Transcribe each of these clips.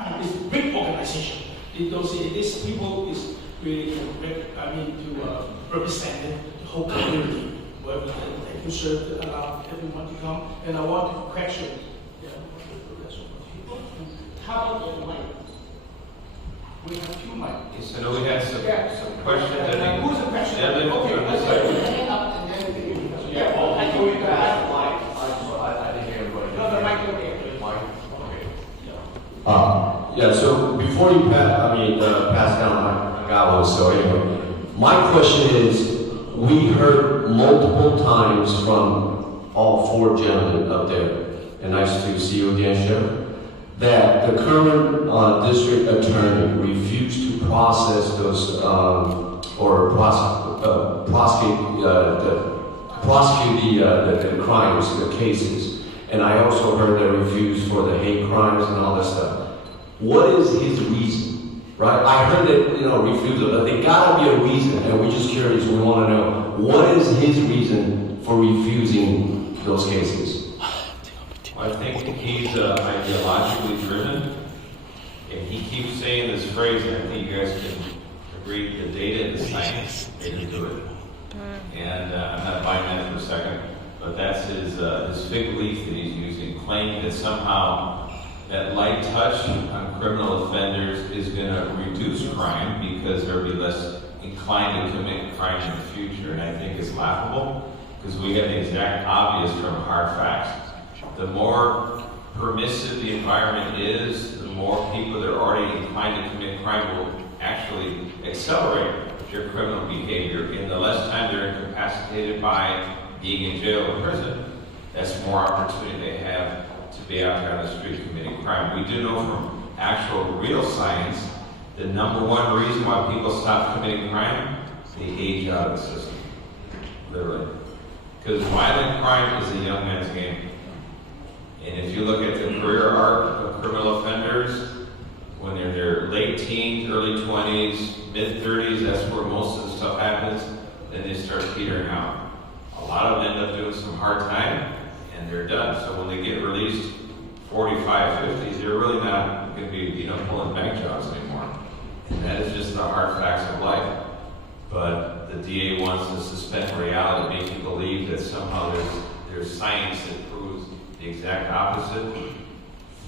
It's a big organization. These people is really, to represent the whole community. Well, thank you, sir, to allow everyone to come. And I want to question. How about the mic? We have two mics. Yes, I know we had some questions. Who's the question? Yeah, Okay, let's let's hang up and then we can. Yeah, well, I told you to ask the mic. I didn't hear everybody. No, the mic, okay. Yeah, so before you pass down my gavel, so anyway, my question is, we heard multiple times from all four gentlemen up there, and nice to see you again, Sheriff, that the current district attorney refused to process those, prosecute the crimes, the cases. And I also heard they refused for the hate crimes and all that stuff. What is his reason, right? I heard that, refusal, but there gotta be a reason, and we're just curious, we wanna know, what is his reason for refusing those cases? I think he's ideologically driven, and he keeps saying this phrase, and I think you guys can agree, the data and the science, they can do it. And I'm not buying that for a second, but that's his big belief that he's using, claiming that somehow that light touch on criminal offenders is going to reduce crime because they'll be less inclined to commit crime in the future. And I think it's laughable because we get the exact obvious from hard facts. The more permissive the environment is, the more people that are already inclined to commit crime will actually accelerate their criminal behavior. And the less time they're incapacitated by being in jail or prison, that's more opportunity they have to be out there on the street committing crime. We do know from actual real science, the number one reason why people stop committing crime, they age out of the system, literally. Because violent crime is a young man's game. And if you look at the career arc of criminal offenders, when they're in their late teens, early 20s, mid-30s, that's where most of the stuff happens, then they start petering out. A lot of them end up doing some hard time, and they're done. So when they get released 45, 50s, they're really not going to be, pulling bank jobs anymore. And that is just the hard facts of life. But the DA wants to suspend reality, make you believe that somehow there's science that proves the exact opposite.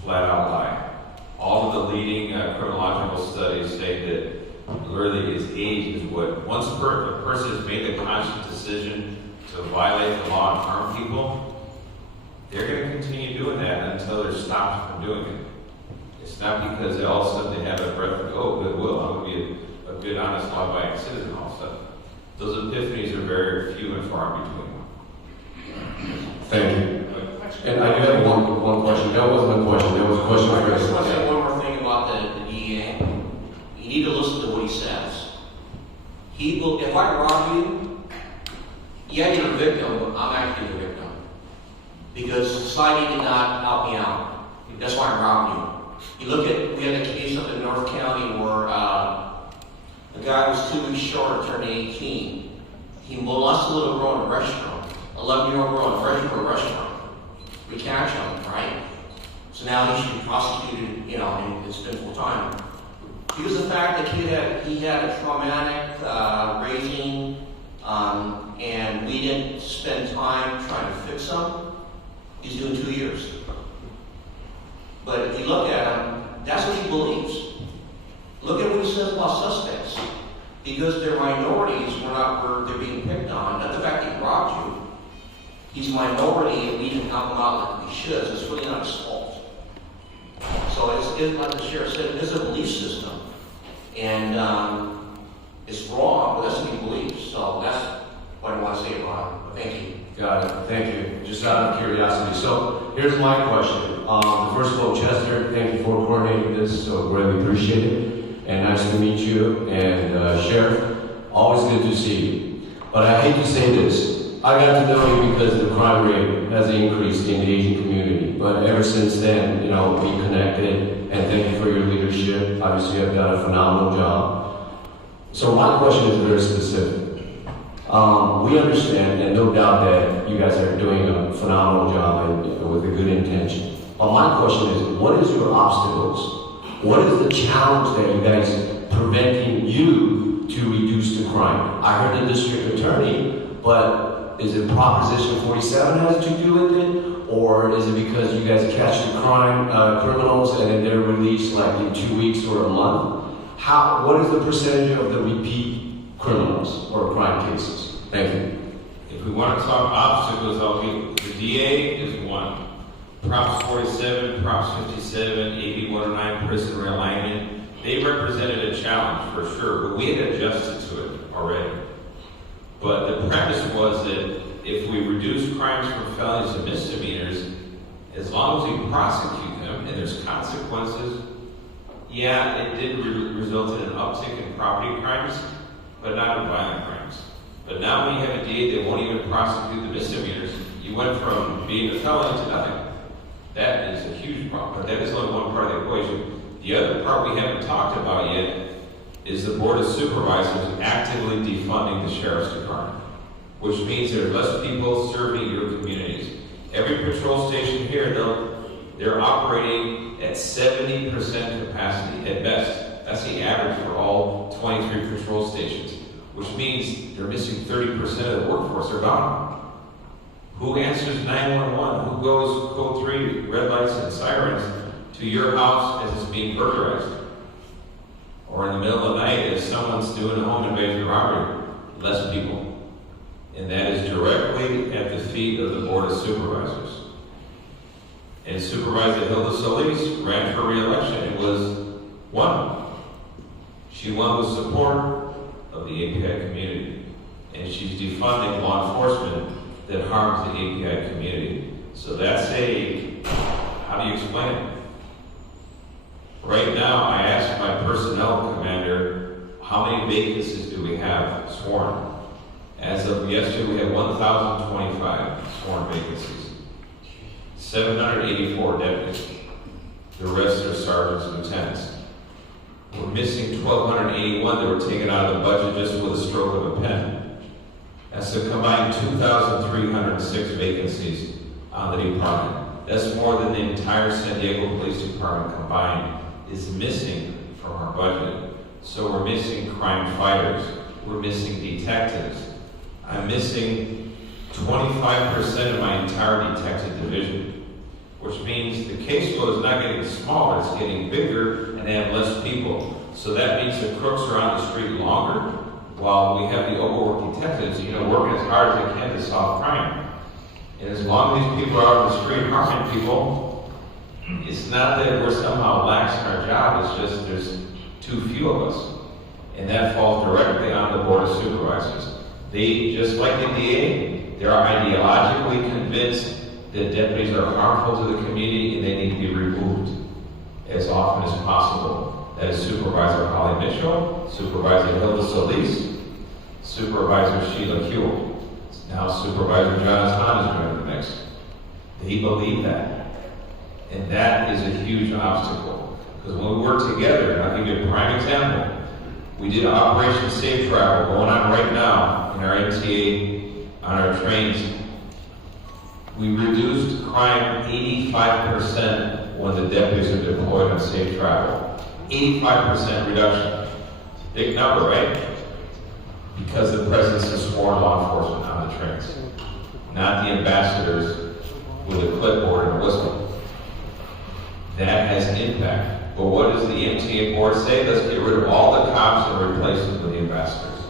Flat out lie. All of the leading criminological studies say that really his age is what, once a person has made the conscious decision to violate the law and harm people, they're going to continue doing that until they're stopped from doing it. It's not because they all of a sudden they have a breath of, goodwill, I'm going to be a good, honest, law-abiding citizen all of a sudden. Those epiphanies are very few and far between. Thank you. And I do have one question. That wasn't a question. That was a question I for just want to say us. one more thing about the DEA. You need to listen to what he says. He will, if I rob you, yeah, you're a victim, but I'm actually the victim. Because society did not help me out. That's why I robbed you. You look at, we had a case up in North County where a guy was 2 weeks short of turning 18. He molested a little girl in a restaurant, 11-year-old girl in a restaurant. We catch him, right? So now he should be prosecuted, and it's been full time. Because of the fact that he had a traumatic raising, and we didn't spend time trying to fix him, he's doing 2 years. But if you look at him, that's what he believes. Look at what he says about suspects. Because they're minorities, where they're being picked on, not the fact that he robbed you. He's a minority and we didn't help him out like we should, so it's really not his fault. So it's like the sheriff said, it is a belief system. And it's wrong, but that's what he believes. So that's what I want to say about it. But thank you. Got it. Thank you. Just out of curiosity. So here's my question. First of all, Chester, thank you for coordinating this. So greatly appreciate it. And nice to meet you. And Sheriff, always good to see you. But I hate to say this. I got to know you because the crime rate has increased in the Asian community. But ever since then, we connected. And thank you for your leadership. Obviously, you've done a phenomenal job. So my question is very specific. We understand, and no doubt that you guys are doing a phenomenal job and with a good intention. But my question is, what is your obstacles What is the challenge that you guys preventing you to reduce the crime? I heard the district attorney, but is it Proposition 47 has to do with it? Or is it because you guys catch the criminals and then they're released like in 2 weeks or a month? What is the percentage of the repeat criminals or crime cases? Thank you. If we want to talk obstacles, the DA is one. Props 47, Props 57, AB 109, prison realignment, they represented a challenge for sure, but we had adjusted to it already. But the premise was that if we reduce crimes from felonies to misdemeanors, as long as we prosecute them and there's consequences, yeah, it did result in an uptick in property crimes, but not in violent crimes. But now when you have a DA that won't even prosecute the misdemeanors, you went from being a felon to nothing. That is a huge problem, but that is only one part of the equation. The other part we haven't talked about yet is the Board of Supervisors actively defunding the Sheriff's Department, which means there are less people serving your communities. Every patrol station here, they're operating at 70% capacity at best. That's the average for all 23 patrol stations, which means they're missing 30% of the workforce. They're gone. Who answers 911? Who goes code 3, red lights and sirens, to your house as it's being burglarized? Or in the middle of the night if someone's doing a home invasion robbery? Less people. And that is directly at the feet of the Board of Supervisors. And Supervisor Hilda Solis ran for re-election and was won. She won with support of the API community. And she's defunding law enforcement that harms the API community. So that's how do you explain it? Right now, I asked my personnel commander, how many vacancies do we have sworn? As of yesterday, we have 1,025 sworn vacancies. 784 deputies. The rest are sergeants and lieutenants. We're missing 1,281 that were taken out of the budget just with a stroke of a pen. That's a combined 2,306 vacancies on the department. That's more than the entire San Diego Police Department combined is missing from our budget. So we're missing crime fighters. We're missing detectives. I'm missing 25% of my entire detective division, which means the caseload is not getting smaller, it's getting bigger, and they have less people. So that means the crooks are on the street longer, while we have the overworked detectives, working as hard as they can to solve crime. And as long as these people are out on the street harming people, it's not that we're somehow lax in our job, it's just there's too few of us. And that falls directly on the Board of Supervisors. They, just like the DA, they're ideologically convinced that deputies are harmful to the community and they need to be removed as often as possible. That is Supervisor Holly Mitchell, Supervisor Hilda Solis, Supervisor Sheila Huell. Now Supervisor John Hahn is going to the next. They believe that. And that is a huge obstacle. Because when we work together, and I'll give you a prime example, we did Operation Safe Travel going on right now in our MTA on our trains. We reduced crime 85% when the deputies are deployed on safe travel. 85% reduction. Big number, right? Because the presence of sworn law enforcement on the trains, not the ambassadors with a clipboard and a whistle. That has impact. But what does the MTA board say? Let's get rid of all the cops and replace them with the ambassadors.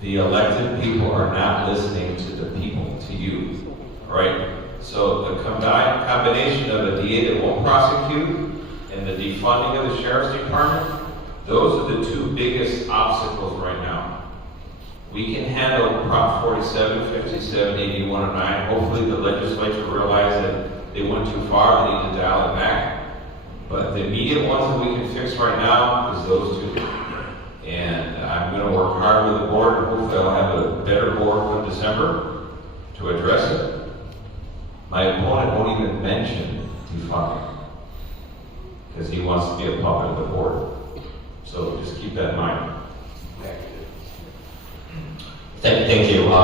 The elected people are not listening to the people, to you, right? So the combination of a DA that won't prosecute and the defunding of the Sheriff's Department, those are the two biggest obstacles right now. We can handle Prop 47, 57, 80, 109. Hopefully the legislature realizes that they went too far, they need to dial it back. But the immediate ones that we can fix right now is those two. And I'm going to work hard with the board, and hopefully I'll have a better board come December to address it. My opponent won't even mention defunding because he wants to be a puppet of the board. So just keep that in mind. Thank you.